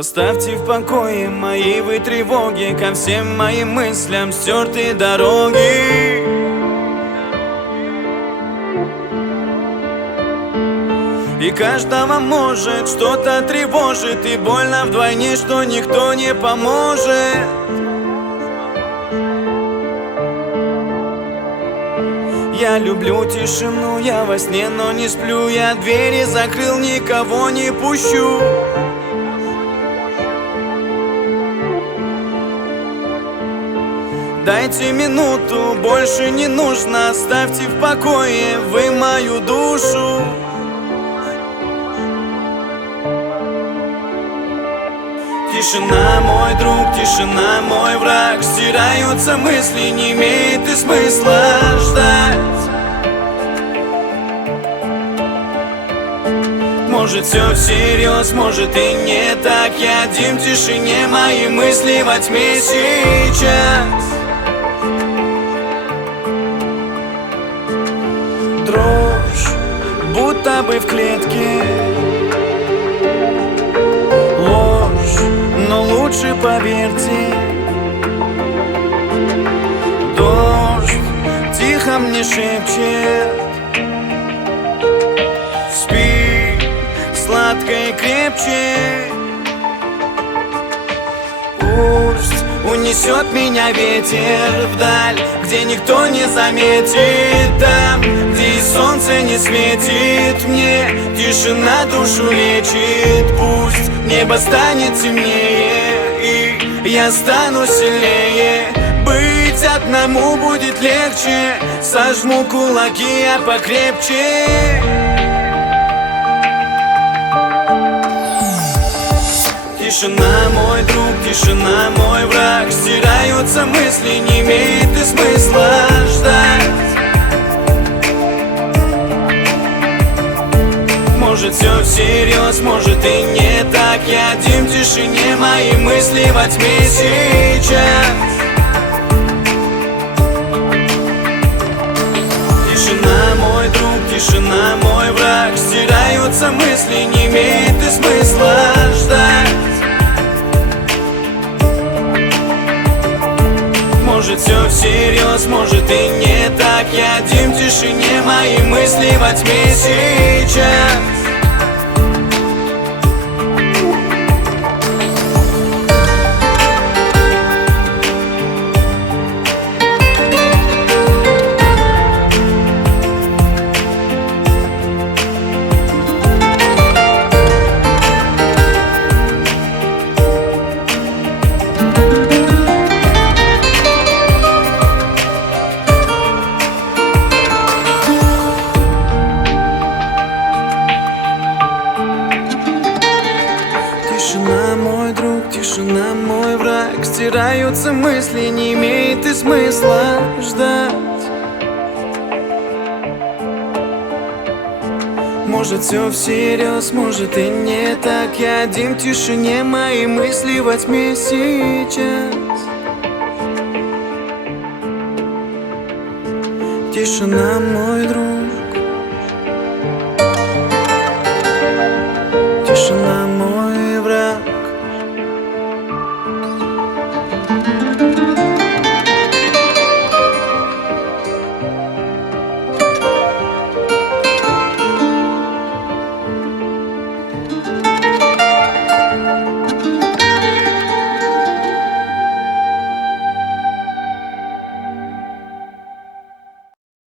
Оставьте в покое мои вы тревоги, ко всем моим мыслям стертые дороги. И каждого может что-то тревожит, и больно вдвойне, что никто не поможет. Я люблю тишину, я во сне, но не сплю. Я двери закрыл, никого не пущу. Дайте минуту, больше не нужно. Оставьте в покое вы мою душу. Тишина, мой друг, тишина, мой враг. Стираются мысли, не имеет и смысла ждать. Может все всерьез, может и не так. Я один в тишине, мои мысли во тьме сейчас. Дрожь, будто бы в клетке. Ложь, но лучше поверьте. Дождь тихо мне шепчет: спи сладко и крепче. Пусть унесет меня ветер вдаль, где никто не заметит. Там, где и солнце не светит мне, тишина душу лечит. Пусть небо станет темнее, и я стану сильнее. Быть одному будет легче, сожму кулаки я покрепче. Тишина, мой друг, тишина, мой враг. Стираются мысли, не имеет и смысла ждать. Может все всерьез, может и не так. Я один в тишине, мои мысли во тьме сейчас. Тишина, мой друг, тишина, мой враг. Стираются мысли, не имеет и смысла ждать. Может все всерьез, может и не так. Я один в тишине, мои мысли во тьме сейчас. Тишина, мой друг, тишина, мой враг. Стираются мысли, не имеет и смысла ждать. Может все всерьез, может и не так. Я один в тишине, мои мысли во тьме сейчас. Тишина, мой друг, тишина,